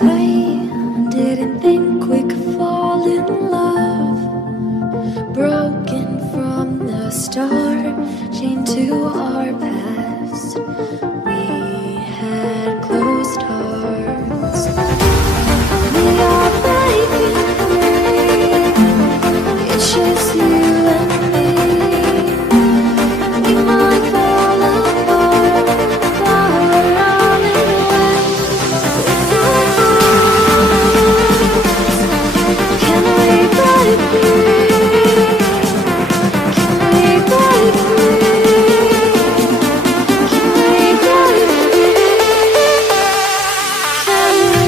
I didn't think we could fall in love. Broken from the start, chained to our past. We had closed hearts. We are breaking free. It's just you and me. We might fall apart, but we're running away with your arms. Can we break free? Can we break free? Can we break free? Can we?